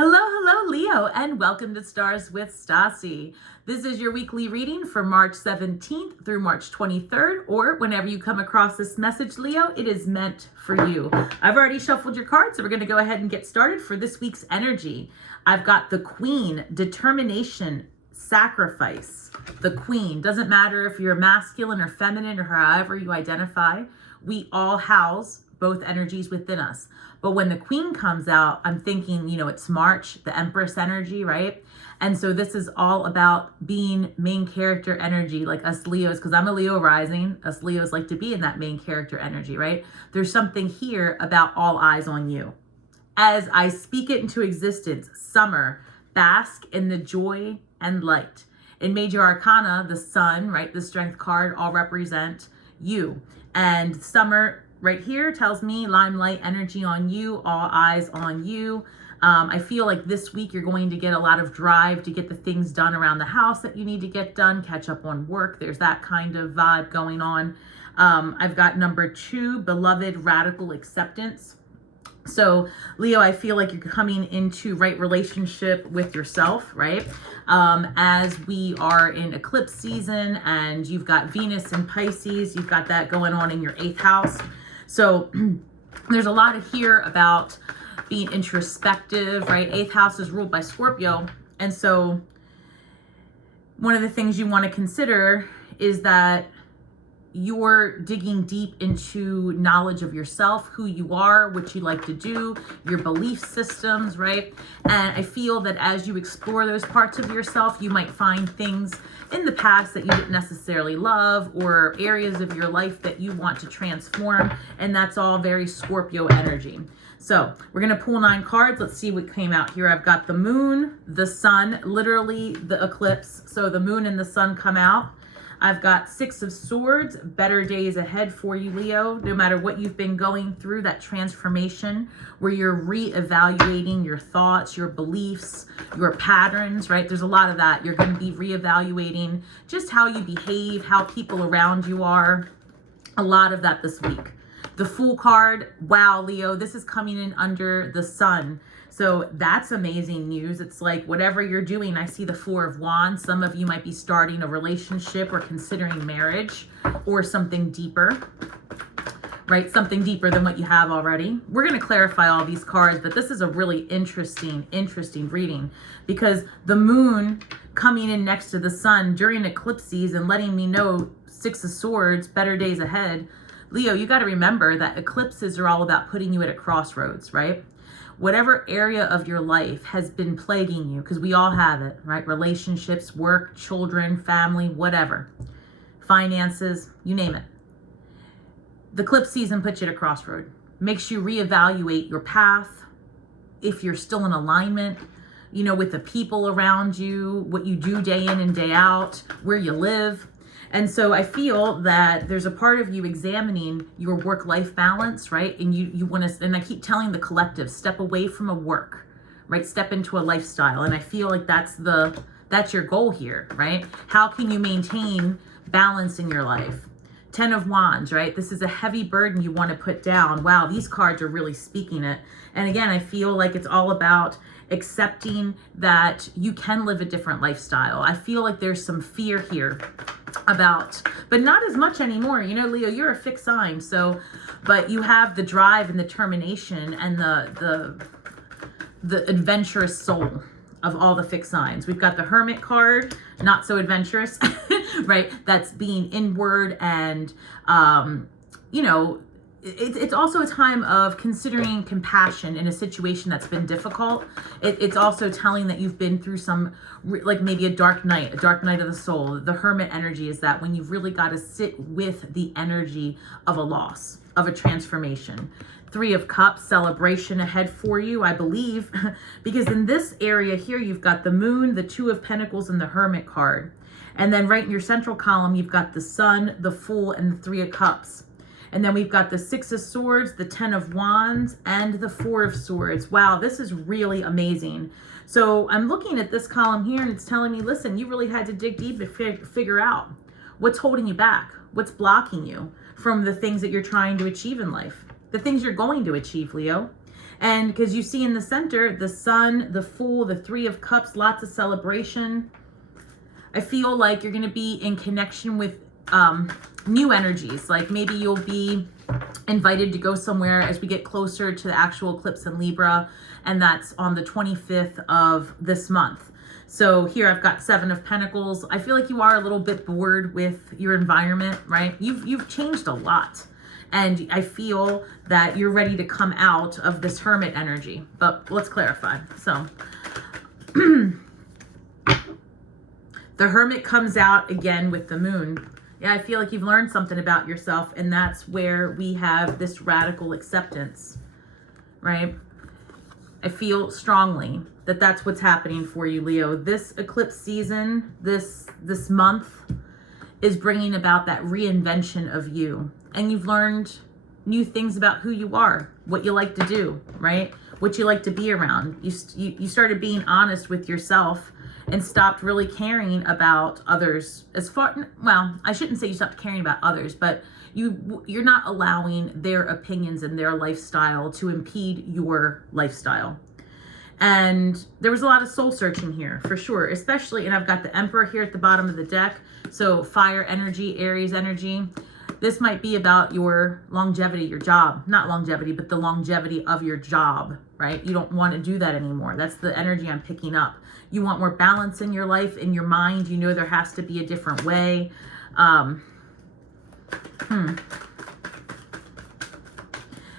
Hello, hello, Leo, and welcome to Stars with Stasi. This is your weekly reading for March 17th through March 23rd, or whenever you come across this message, Leo, it is meant for you. I've already shuffled your cards, so we're going to go ahead and get started for this week's energy. I've got the Queen, determination, sacrifice. The Queen. Doesn't matter if you're masculine or feminine or however you identify. We all house both energies within us. But when the Queen comes out, I'm thinking, it's March, the Empress energy, right? And so this is all about being main character energy, like us Leos, because I'm a Leo rising. Us Leos like to be in that main character energy, right? There's something here about all eyes on you. As I speak it into existence, summer, bask in the joy and light. In Major Arcana, the sun, right, the Strength card, all represent you. And summer right here tells me limelight energy on you, all eyes on you. I feel like this week you're going to get a lot of drive to get the things done around the house that you need to get done, catch up on work. There's that kind of vibe going on. I've got number 2, beloved radical acceptance. So Leo, I feel like you're coming into right relationship with yourself, right? As we are in eclipse season and you've got Venus in Pisces, you've got that going on in your 8th house. So there's a lot of here about being introspective, right? 8th house is ruled by Scorpio. And so one of the things you want to consider is that you're digging deep into knowledge of yourself, who you are, what you like to do, your belief systems, right? And I feel that as you explore those parts of yourself, you might find things in the past that you didn't necessarily love, or areas of your life that you want to transform. And that's all very Scorpio energy. So we're going to pull 9 cards. Let's see what came out here. I've got the moon, the sun, literally the eclipse. So the moon and the sun come out. I've got 6 of swords, better days ahead for you, Leo. No matter what you've been going through, that transformation where you're reevaluating your thoughts, your beliefs, your patterns, right? There's a lot of that. You're going to be reevaluating just how you behave, how people around you are. A lot of that this week. The Fool card, wow, Leo, this is coming in under the sun. So that's amazing news. It's like whatever you're doing, I see the 4 of Wands. Some of you might be starting a relationship or considering marriage or something deeper, right? Something deeper than what you have already. We're going to clarify all these cards, but this is a really interesting reading because the moon coming in next to the sun during eclipse season, letting me know 6 of swords, better days ahead. Leo, you got to remember that eclipses are all about putting you at a crossroads, right? Whatever area of your life has been plaguing you, because we all have it, right? Relationships, work, children, family, whatever. Finances, you name it. The eclipse season puts you at a crossroad. Makes you reevaluate your path, if you're still in alignment, with the people around you, what you do day in and day out, where you live. And so I feel that there's a part of you examining your work-life balance, right? And you want to, and I keep telling the collective, step away from a work, right? Step into a lifestyle. And I feel like that's your goal here, right? How can you maintain balance in your life? 10 of Wands, right? This is a heavy burden you want to put down. Wow, these cards are really speaking it. And again, I feel like it's all about accepting that you can live a different lifestyle. I feel like there's some fear here about, but not as much anymore. Leo, you're a fixed sign. So, but you have the drive and the determination and the adventurous soul of all the fixed signs. We've got the Hermit card, not so adventurous, right? That's being inward and, it's also a time of considering compassion in a situation that's been difficult. It's also telling that you've been through some, like maybe a dark night of the soul. The Hermit energy is that when you've really got to sit with the energy of a loss, of a transformation. 3 of Cups, celebration ahead for you, I believe, because in this area here, you've got the Moon, the 2 of Pentacles, and the Hermit card. And then right in your central column, you've got the Sun, the Fool, and the 3 of Cups. And then we've got the 6 of Swords, the 10 of Wands, and the 4 of Swords. Wow, this is really amazing. So I'm looking at this column here, and it's telling me, listen, you really had to dig deep to figure out what's holding you back, what's blocking you from the things that you're trying to achieve in life, the things you're going to achieve, Leo. And because you see in the center, the Sun, the Fool, the Three of Cups, lots of celebration. I feel like you're going to be in connection with new energies. Like maybe you'll be invited to go somewhere as we get closer to the actual eclipse in Libra. And that's on the 25th of this month. So here I've got Seven of Pentacles. I feel like you are a little bit bored with your environment, right? You've changed a lot. And I feel that you're ready to come out of this Hermit energy. But let's clarify. So the Hermit comes out again with the Moon. Yeah, I feel like you've learned something about yourself. And that's where we have this radical acceptance, right? I feel strongly that that's what's happening for you, Leo. This eclipse season, this month is bringing about that reinvention of you. And you've learned new things about who you are, what you like to do, right? What you like to be around. You started being honest with yourself and stopped really caring about others as far, well, I shouldn't say you stopped caring about others, but you're not allowing their opinions and their lifestyle to impede your lifestyle. And there was a lot of soul searching here for sure, especially, and I've got the Emperor here at the bottom of the deck. So fire energy, Aries energy. This might be about your longevity, your job, not longevity, but the longevity of your job, right? You don't want to do that anymore. That's the energy I'm picking up. You want more balance in your life, in your mind. You know there has to be a different way.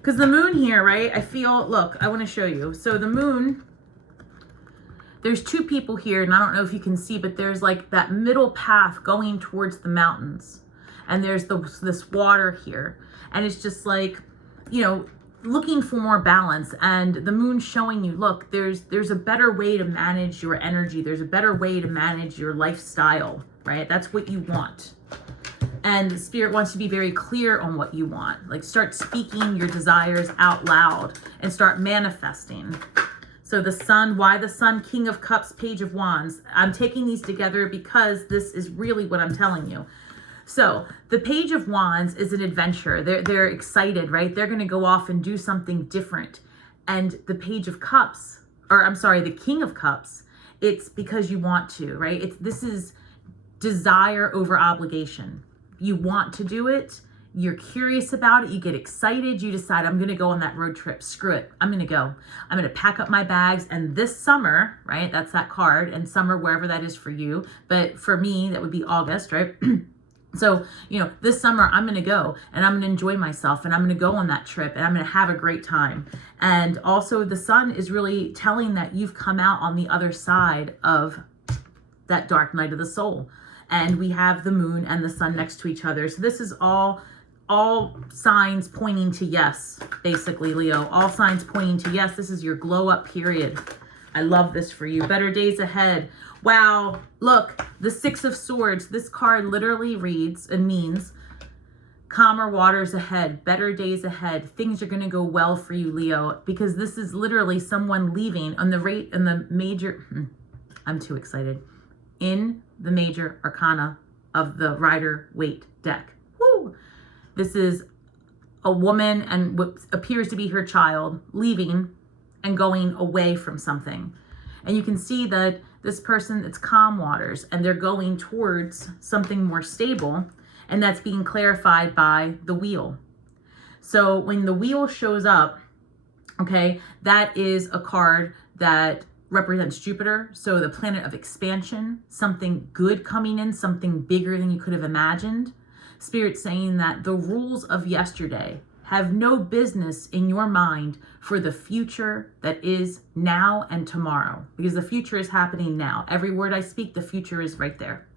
Because the Moon here, right? I feel, look, I want to show you. So the Moon, there's two people here, and I don't know if you can see, but there's like that middle path going towards the mountains. And there's this water here. And it's just like, you know, looking for more balance. And the Moon showing you, look, there's a better way to manage your energy. There's a better way to manage your lifestyle, right? That's what you want. And the Spirit wants you to be very clear on what you want. Like start speaking your desires out loud and start manifesting. So the Sun, why the Sun? King of Cups, Page of Wands. I'm taking these together because this is really what I'm telling you. So the Page of Wands is an adventure. They're excited, right? They're going to go off and do something different. And the Page of Cups, or I'm sorry, the King of Cups, it's because you want to, right? This is desire over obligation. You want to do it. You're curious about it. You get excited. You decide, I'm going to go on that road trip. Screw it. I'm going to go. I'm going to pack up my bags. And this summer, right? That's that card. And summer, wherever that is for you. But for me, that would be August, right? So, you know, this summer I'm going to go and I'm going to enjoy myself and I'm going to go on that trip and I'm going to have a great time. And also the Sun is really telling that you've come out on the other side of that dark night of the soul. And we have the Moon and the Sun next to each other. So this is all signs pointing to yes, basically, Leo. All signs pointing to yes. This is your glow up period. I love this for you. Better days ahead. Wow, look, the Six of Swords. This card literally reads and means calmer waters ahead, better days ahead. Things are going to go well for you, Leo, because this is literally someone leaving on the rate in the major. I'm too excited. In the major arcana of the Rider-Waite deck. Woo! This is a woman and what appears to be her child leaving and going away from something. And you can see that this person, it's calm waters, and they're going towards something more stable, and that's being clarified by the wheel. So when the wheel shows up, okay, that is a card that represents Jupiter, so the planet of expansion, something good coming in, something bigger than you could have imagined. Spirit saying that the rules of yesterday have no business in your mind for the future that is now and tomorrow, because the future is happening now. Every word I speak, the future is right there.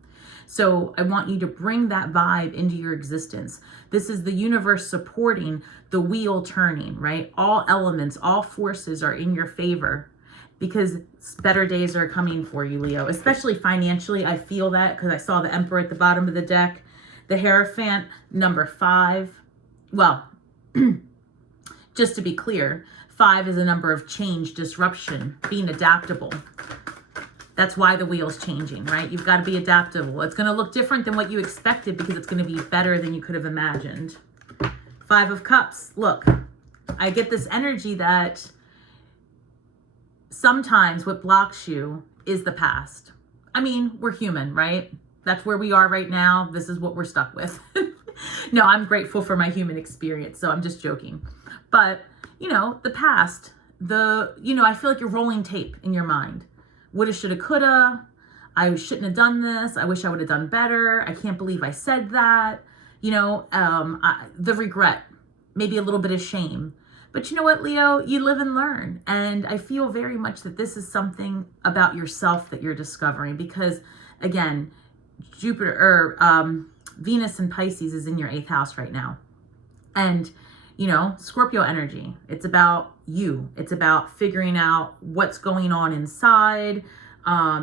So I want you to bring that vibe into your existence. This is the universe supporting the wheel turning, right? All elements, all forces are in your favor because better days are coming for you, Leo, especially financially. I feel that because I saw the Emperor at the bottom of the deck. The Hierophant, number 5. Well, just to be clear, 5 is a number of change, disruption, being adaptable. That's why the wheel's changing, right? You've got to be adaptable. It's going to look different than what you expected because it's going to be better than you could have imagined. 5 of Cups. Look, I get this energy that sometimes what blocks you is the past. I mean, we're human, right? That's where we are right now. This is what we're stuck with. No, I'm grateful for my human experience, so I'm just joking. But, you know, the past, I feel like you're rolling tape in your mind. Woulda, shoulda, coulda. I shouldn't have done this. I wish I would have done better. I can't believe I said that. The regret, maybe a little bit of shame. But you know what, Leo? You live and learn. And I feel very much that this is something about yourself that you're discovering because, again, Venus in Pisces is in your 8th house right now. And, Scorpio energy, it's about you. It's about figuring out what's going on inside.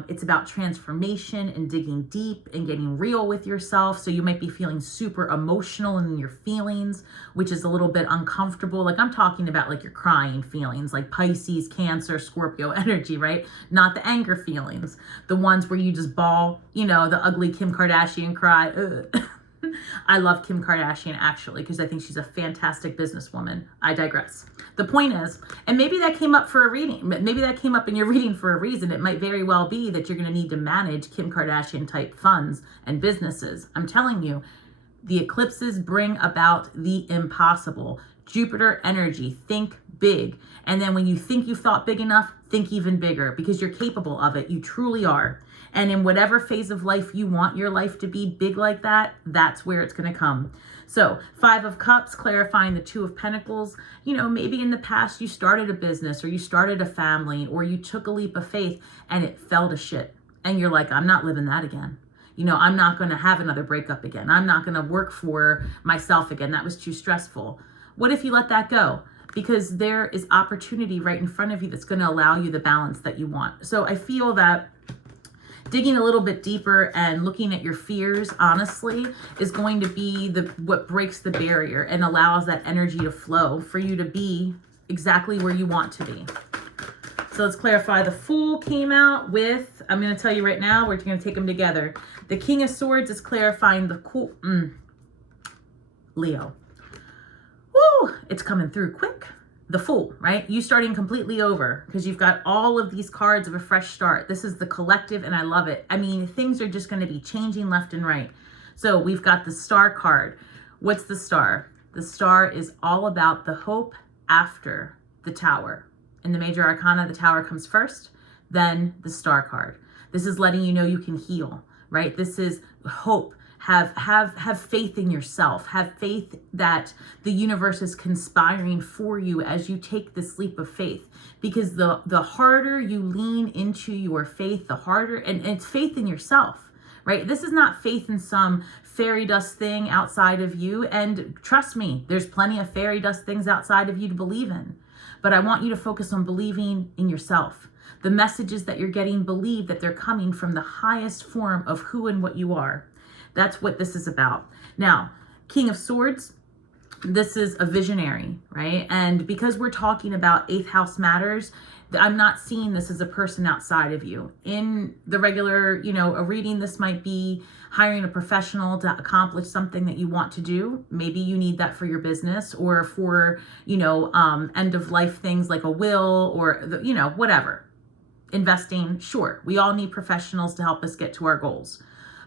It's about transformation and digging deep and getting real with yourself. So you might be feeling super emotional in your feelings, which is a little bit uncomfortable. Like I'm talking about like your crying feelings, like Pisces, Cancer, Scorpio energy, right? Not the anger feelings, the ones where you just bawl, the ugly Kim Kardashian cry. Ugh. I love Kim Kardashian actually because I think she's a fantastic businesswoman. I digress. The point is, and maybe that came up for a reading. Maybe that came up in your reading for a reason. It might very well be that you're going to need to manage Kim Kardashian type funds and businesses. I'm telling you, the eclipses bring about the impossible. Jupiter energy, think big. And then when you think you've thought big enough, think even bigger because you're capable of it. You truly are. And in whatever phase of life you want your life to be big like that, that's where it's going to come. So 5 of Cups, clarifying the 2 of Pentacles. Maybe in the past you started a business or you started a family or you took a leap of faith and it fell to shit. And you're like, I'm not living that again. I'm not going to have another breakup again. I'm not going to work for myself again. That was too stressful. What if you let that go? Because there is opportunity right in front of you that's going to allow you the balance that you want. So I feel that digging a little bit deeper and looking at your fears, honestly, is going to be what breaks the barrier and allows that energy to flow for you to be exactly where you want to be. So let's clarify. The Fool came out with, I'm going to tell you right now, we're going to take them together. The King of Swords is clarifying the cool, Leo. Woo, it's coming through quick. The Fool, right? You starting completely over because you've got all of these cards of a fresh start. This is the collective and I love it. I mean, things are just going to be changing left and right. So we've got the Star card. What's the Star? The Star is all about the hope after the Tower. In the Major Arcana, the Tower comes first, then the Star card. This is letting you know you can heal, right? This is hope. Have faith in yourself. Have faith that the universe is conspiring for you as you take this leap of faith. Because the harder you lean into your faith, the harder, and it's faith in yourself, right? This is not faith in some fairy dust thing outside of you. And trust me, there's plenty of fairy dust things outside of you to believe in. But I want you to focus on believing in yourself. The messages that you're getting, believe that they're coming from the highest form of who and what you are. That's what this is about. Now, King of Swords, this is a visionary, right? And because we're talking about 8th house matters, I'm not seeing this as a person outside of you. In the regular, a reading, this might be hiring a professional to accomplish something that you want to do. Maybe you need that for your business or for, end of life things like a will or, whatever. Investing, sure. We all need professionals to help us get to our goals.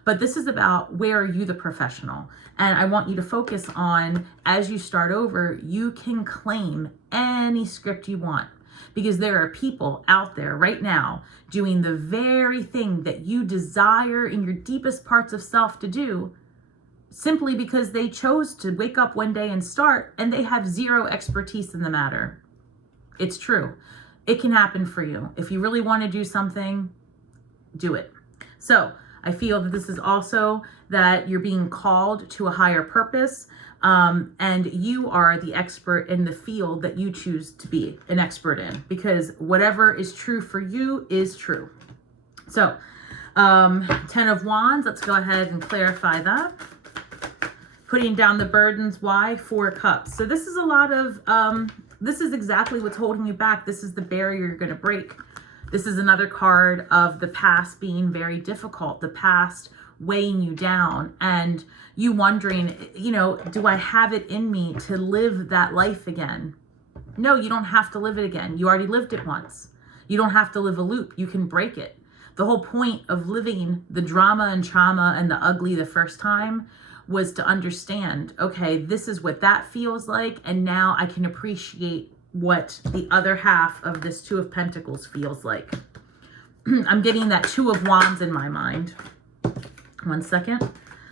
But this is about where are you the professional? And I want you to focus on, as you start over, you can claim any script you want. Because there are people out there right now doing the very thing that you desire in your deepest parts of self to do, simply because they chose to wake up one day and start, and they have zero expertise in the matter. It's true. It can happen for you. If you really want to do something, do it. So I feel that this is also that you're being called to a higher purpose, and you are the expert in the field that you choose to be an expert in, because whatever is true for you is true. So 10 of Wands, let's go ahead and clarify that. Putting down the burdens, why? 4 Cups. So this is a lot of, this is exactly what's holding you back. This is the barrier you're going to break. This is another card of the past being very difficult, the past weighing you down, and you wondering, do I have it in me to live that life again? No, you don't have to live it again. You already lived it once. You don't have to live a loop. You can break it. The whole point of living the drama and trauma and the ugly the first time was to understand, okay, this is what that feels like. And now I can appreciate what the other half of this Two of Pentacles feels like. I'm getting that Two of Wands in my mind. One second.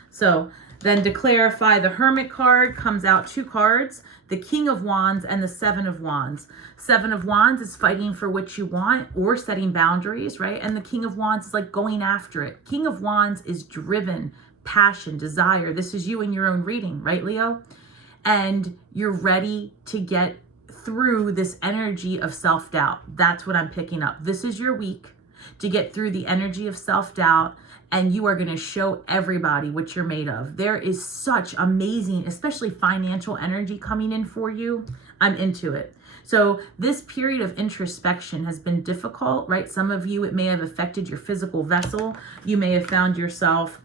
So then to clarify, the Hermit card comes out 2 cards, the King of Wands and the 7 of Wands. 7 of Wands is fighting for what you want or setting boundaries, right? And the King of Wands is like going after it. King of Wands is driven, passion, desire. This is you in your own reading, right, Leo? And you're ready to get through this energy of self-doubt. That's what I'm picking up. This is your week to get through the energy of self-doubt, and you are going to show everybody what you're made of. There is such amazing, especially financial energy coming in for you. I'm into it. So this period of introspection has been difficult, right? Some of you, it may have affected your physical vessel. You may have found yourself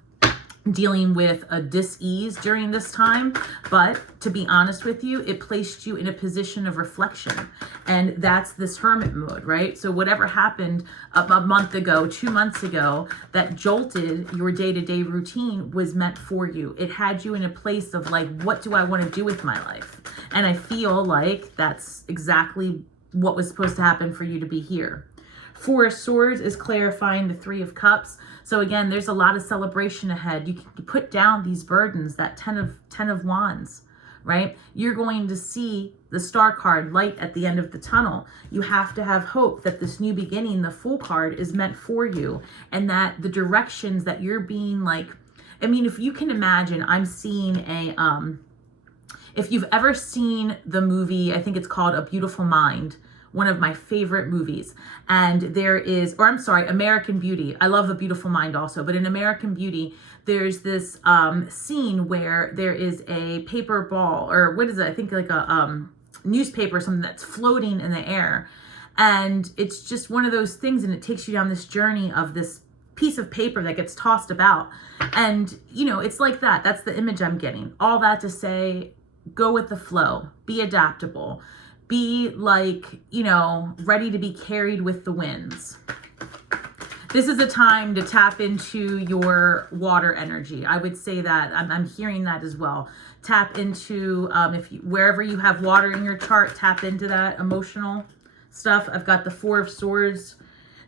dealing with a dis-ease during this time, but to be honest with you, it placed you in a position of reflection, and that's this hermit mode, right? So whatever happened a month ago, 2 months ago, that jolted your day-to-day routine was meant for you. It had you in a place of like, what do I want to do with my life? And I feel like that's exactly what was supposed to happen for you to be here. 4 of Swords is clarifying the 3 of Cups. So again, there's a lot of celebration ahead. You can put down these burdens, that 10 of Wands, right? You're going to see the Star card, light at the end of the tunnel. You have to have hope that this new beginning, the Fool card, is meant for you, and that the directions that you're being like, I mean, if you can imagine, I'm seeing if you've ever seen the movie, I think it's called A Beautiful Mind, one of my favorite movies. And there is, or I'm sorry, American Beauty. I love A Beautiful Mind also, but in American Beauty, there's this scene where there is a paper ball, or what is it? I think like a newspaper or something that's floating in the air. And it's just one of those things, and it takes you down this journey of this piece of paper that gets tossed about. And, you know, it's like that. That's the image I'm getting. All that to say, go with the flow, be adaptable. Be like, you know, ready to be carried with the winds. This is a time to tap into your water energy. I would say that. I'm hearing that as well. Tap into, wherever you have water in your chart, tap into that emotional stuff. I've got the 4 of Swords.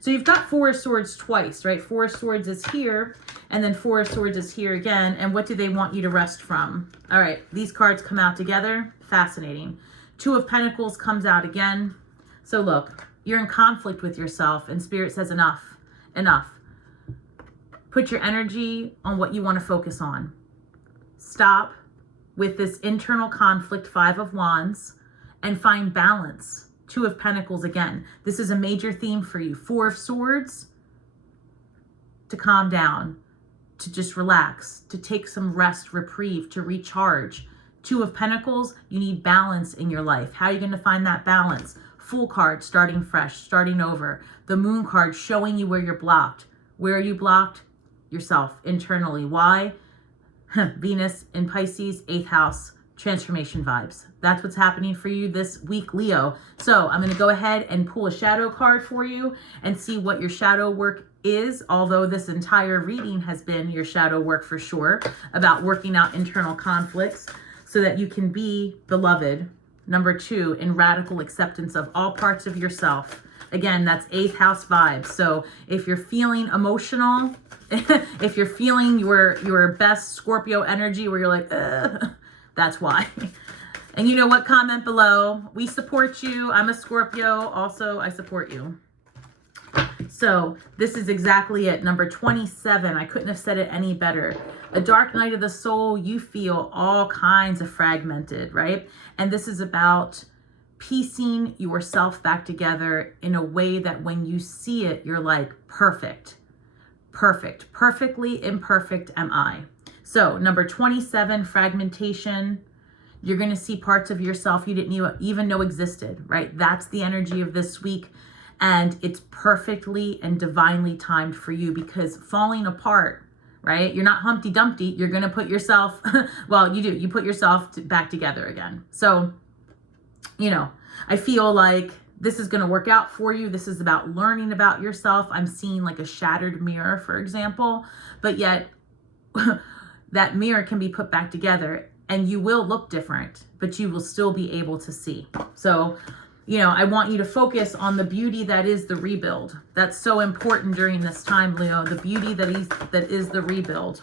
So you've got 4 of Swords twice, right? 4 of Swords is here, and then 4 of Swords is here again. And what do they want you to rest from? All right, these cards come out together. Fascinating. 2 of Pentacles comes out again. So look, you're in conflict with yourself, and Spirit says enough, enough. Put your energy on what you want to focus on. Stop with this internal conflict, 5 of Wands, and find balance. 2 of Pentacles again. This is a major theme for you. 4 of Swords, to calm down, to just relax, to take some rest, reprieve, to recharge. 2 of Pentacles, you need balance in your life. How are you going to find that balance? Fool card, starting fresh, starting over. The Moon card, showing you where you're blocked. Where are you blocked? Yourself, internally. Why? Venus in Pisces, 8th house, transformation vibes. That's what's happening for you this week, Leo. So I'm going to go ahead and pull a shadow card for you and see what your shadow work is, although this entire reading has been your shadow work for sure, about working out internal conflicts, so that you can be beloved. Number 2, in radical acceptance of all parts of yourself. Again, that's 8th house vibes. So if you're feeling emotional, if you're feeling your best Scorpio energy where you're like, ugh, that's why. And you know what? Comment below. We support you. I'm a Scorpio. Also, I support you. So this is exactly it. Number 27. I couldn't have said it any better. A dark night of the soul. You feel all kinds of fragmented, right? And this is about piecing yourself back together in a way that when you see it, you're like, perfect, perfect, perfectly imperfect am I. So number 27, fragmentation. You're going to see parts of yourself you didn't even know existed, right? That's the energy of this week. And it's perfectly and divinely timed for you, because falling apart, right? You're not Humpty Dumpty. You're going to put yourself, well, you do. You put yourself back together again. So, you know, I feel like this is going to work out for you. This is about learning about yourself. I'm seeing like a shattered mirror, for example, but yet that mirror can be put back together and you will look different, but you will still be able to see. So, you know, I want you to focus on the beauty that is the rebuild. That's so important during this time, Leo, the beauty that is the rebuild.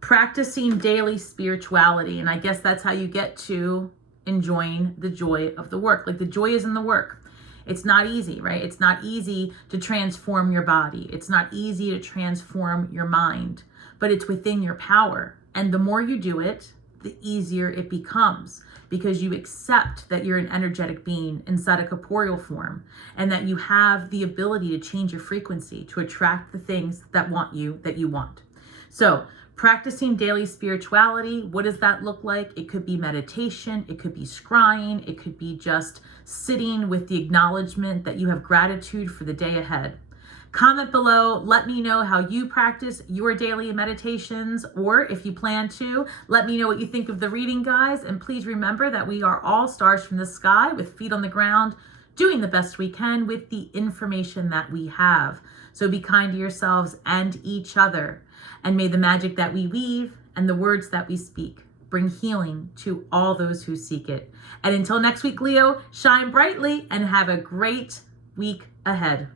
Practicing daily spirituality. And I guess that's how you get to enjoying the joy of the work. Like the joy is in the work. It's not easy, right? It's not easy to transform your body. It's not easy to transform your mind, but it's within your power. And the more you do it, the easier it becomes, because you accept that you're an energetic being inside a corporeal form and that you have the ability to change your frequency to attract the things that you want. So practicing daily spirituality, what does that look like? It could be meditation, it could be scrying, it could be just sitting with the acknowledgement that you have gratitude for the day ahead. Comment below, let me know how you practice your daily meditations, or if you plan to, let me know what you think of the reading, guys. And please remember that we are all stars from the sky with feet on the ground, doing the best we can with the information that we have. So be kind to yourselves and each other. And may the magic that we weave and the words that we speak bring healing to all those who seek it. And until next week, Leo, shine brightly and have a great week ahead.